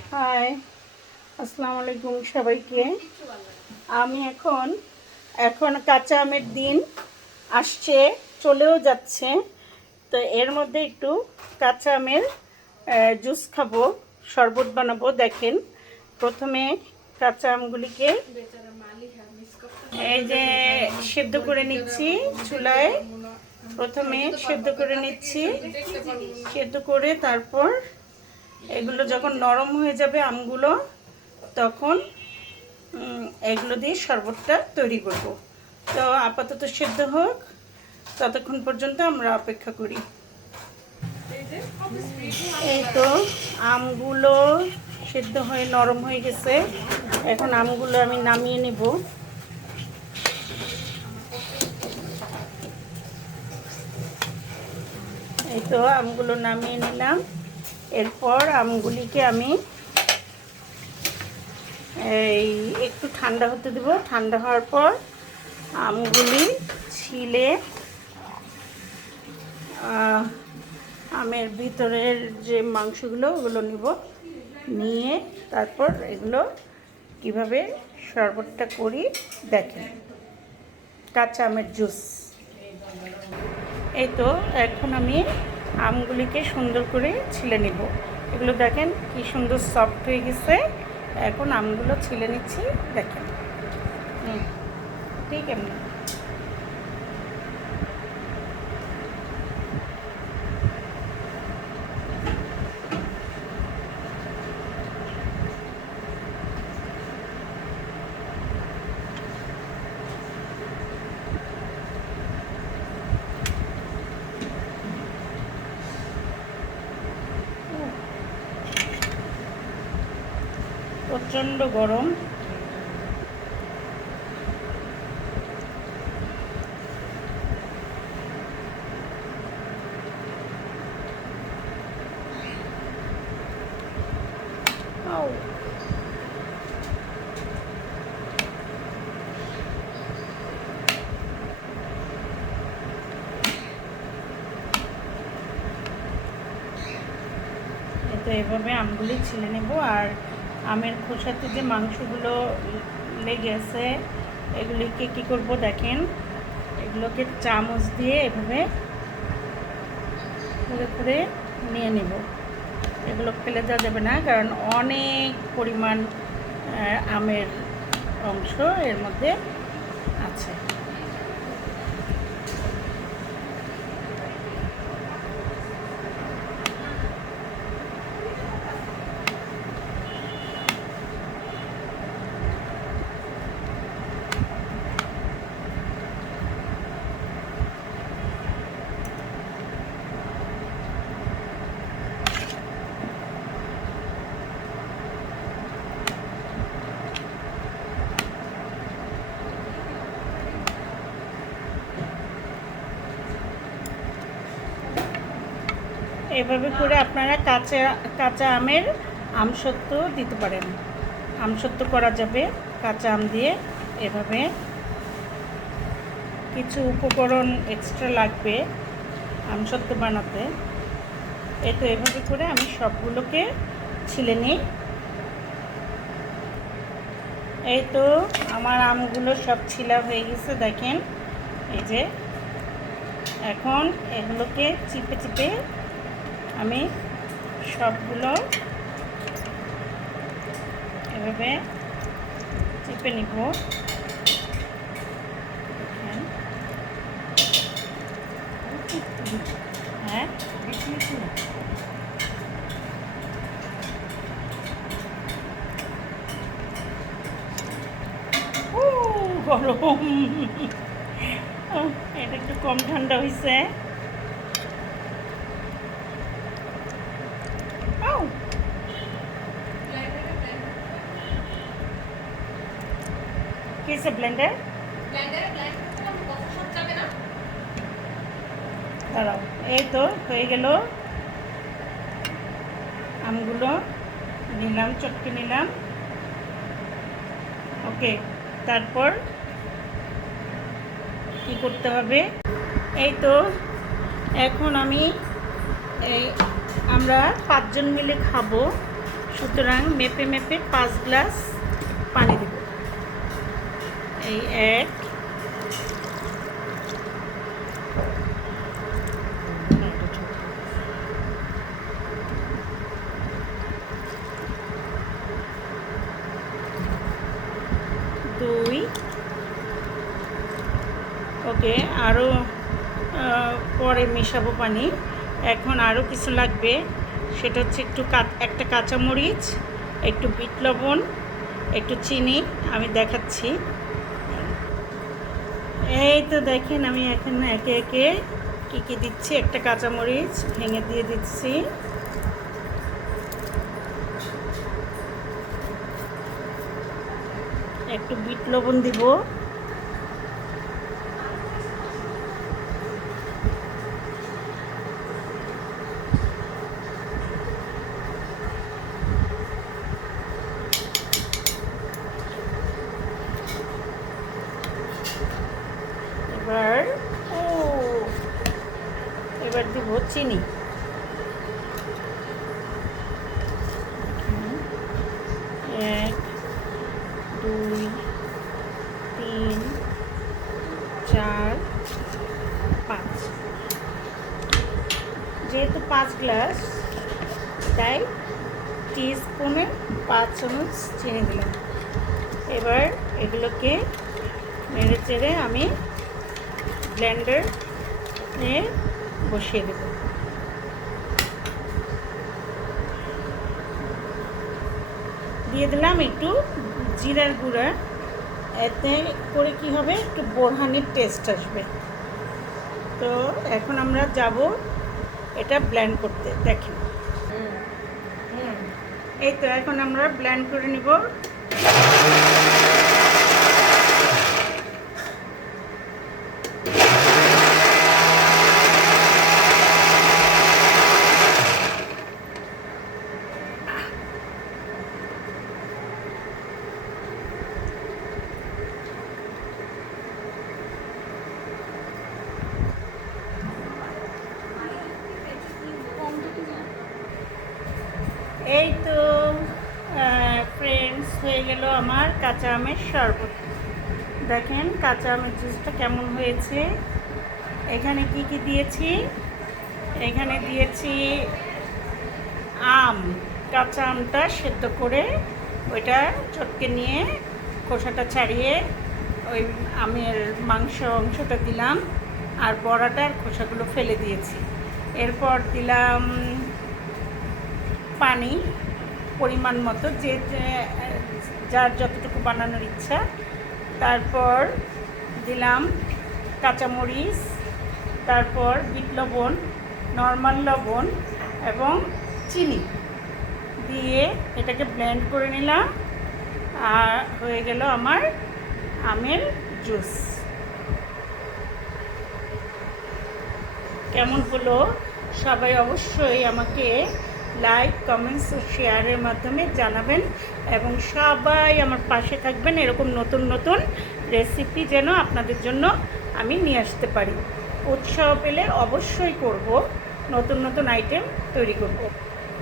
High, আসসালামু আলাইকুম সবাইকে। আমি এখন কাঁচা আমের দিন আসছে, চলেও যাচ্ছে। তো এর মধ্যে একটু কাঁচা আমের জুস খাবো, শরবত বানাবো। দেখেন, প্রথমে কাঁচা আমগুলিকে এই যে সেদ্ধ করে নিচ্ছি চুলায়। প্রথমে সেদ্ধ করে নিচ্ছি, সেদ্ধ করে তারপর এগুলো যখন নরম হয়ে যাবে আমগুলো, তখন এগুলো দিয়ে শরবতটা তৈরি করব। তো আপাতত সেদ্ধ হোক, ততক্ষণ পর্যন্ত আমরা অপেক্ষা করি। এই তো আমগুলো সেদ্ধ হয়ে নরম হয়ে গেছে। এখন আমগুলো আমি নামিয়ে নেব। এই তো আমগুলো নামিয়ে নিলাম। এরপর আমগুলিকে আমি এই একটু ঠান্ডা হতে দেব। ঠান্ডা হওয়ার পর আমগুলি ছিলে আমের ভিতরের যে মাংসগুলো ওগুলো নিব, নিয়ে তারপর এগুলো কিভাবে শরবতটা করি দেখেন। কাঁচা আমের জুস। এই তো এখন আমি আমগুলিকে সুন্দর করে ছিলে নিব। এগুলো দেখেন কি সুন্দর সফট হয়ে গেছে। এখন আমগুলো ছিলে নিচ্ছি, দেখেন। ঠিক এমনি প্রচণ্ড গরম। তো এভাবে আমগুলি ছিলে নেব। আর আমের খোসাতে যে মাংসগুলো লেগে আছে, এগুলিকে কী করব দেখেন। এগুলোকে চামচ দিয়ে এভাবে করে করে নিয়ে নেব। এগুলো ফেলে দেওয়া যাবে না, কারণ অনেক পরিমাণ আমের অংশ এর মধ্যে আছে। এভাবে করে আপনারা কাঁচা আমের আমসত্ত্ব দিতে পারেন। আমসত্ত্ব করা যাবে কাঁচা আম দিয়ে। এভাবে কিছু উপকরণ এক্সট্রা লাগবে আমসত্ত্ব বানাতে। এই তো এভাবে করে আমি সবগুলোকে ছিলে নিই। এই তো আমার আমগুলো সব ছিলা হয়ে গেছে, দেখেন। এই যে এখন এগুলোকে চিপে চিপে আমি সবগুলো এভাবে চিপে নিব। হ্যাঁ, গরম। এটা একটু কম ঠান্ডা হয়েছে। কিসে ব্লেন্ডার? দাঁড়াও, এই তো হয়ে গেল। আমগুলো নিলাম, চটকে নিলাম। ওকে, তারপর কি করতে হবে? এই তো এখন আমরা 5 জন মিলে খাবো। সুতরাং মেপে মেপে 5 গ্লাস পানি দেব। এই 1, 2, ওকে, আরও পরে মেশাবো পানি। এখন আরও কিছু লাগবে, সেটা হচ্ছে একটা কাঁচামরিচ, একটু বিট লবণ, একটু চিনি। আমি দেখাচ্ছি। এই তো দেখেন আমি এখন একে একে কী দিচ্ছি। একটা কাঁচামরিচ ভেঙে দিয়ে দিচ্ছি, একটু বিট লবণ দিব, এবার দিব চিনি। 1, 2, 3, 4, 5। যেহেতু 5 গ্লাস, তাই টিস্পুনে 5 চামচ চিনি দিলাম। এবার এগুলোকে নেড়ে চেড়ে আমি ব্লেন্ডার বসিয়ে দেব। দিয়ে দিলাম একটু জিরার গুঁড়া, এতে করে কি হবে, একটু বোরহানির টেস্ট আসবে। তো এখন আমরা যাব এটা ব্লেন্ড করতে। দেখেন, এই তো এখন আমরা ব্লেন্ড করে নিব। এই তো ফ্রেন্ডস, হয়ে গেল আমার কাঁচা আমের শরবত। দেখেন কাঁচা আমের জুসটা কেমন হয়েছে। এখানে কি কি দিয়েছি, এখানে দিয়েছি আম, কাঁচা আমটা সেদ্ধ করে ওইটা চটকে নিয়ে খোসাটা ছাড়িয়ে ওই আমের মাংস অংশটা দিলাম, আর বড়াটার খোসাগুলো ফেলে দিয়েছি। এরপর দিলাম পানি পরিমাণ মতো, যে যার যতটুকু বানানোর ইচ্ছা। তারপর দিলাম কাঁচামরিচ, তারপর বিট লবণ, নর্মাল লবণ এবং চিনি দিয়ে এটাকে ব্লেন্ড করে নিলাম, আর হয়ে গেল আমার আমের জুস। কেমন হলো সবাই অবশ্যই আমাকে লাইক, কমেন্টস ও শেয়ারের মাধ্যমে জানাবেন, এবং সবাই আমার পাশে থাকবেন। এরকম নতুন নতুন রেসিপি যেন আপনাদের জন্য আমি নিয়ে আসতে পারি। উৎসাহ পেলে অবশ্যই করব, নতুন নতুন আইটেম তৈরি করব।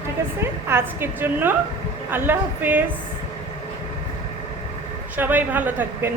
ঠিক আছে, আজকের জন্য আল্লাহ হাফেজ, সবাই ভালো থাকবেন।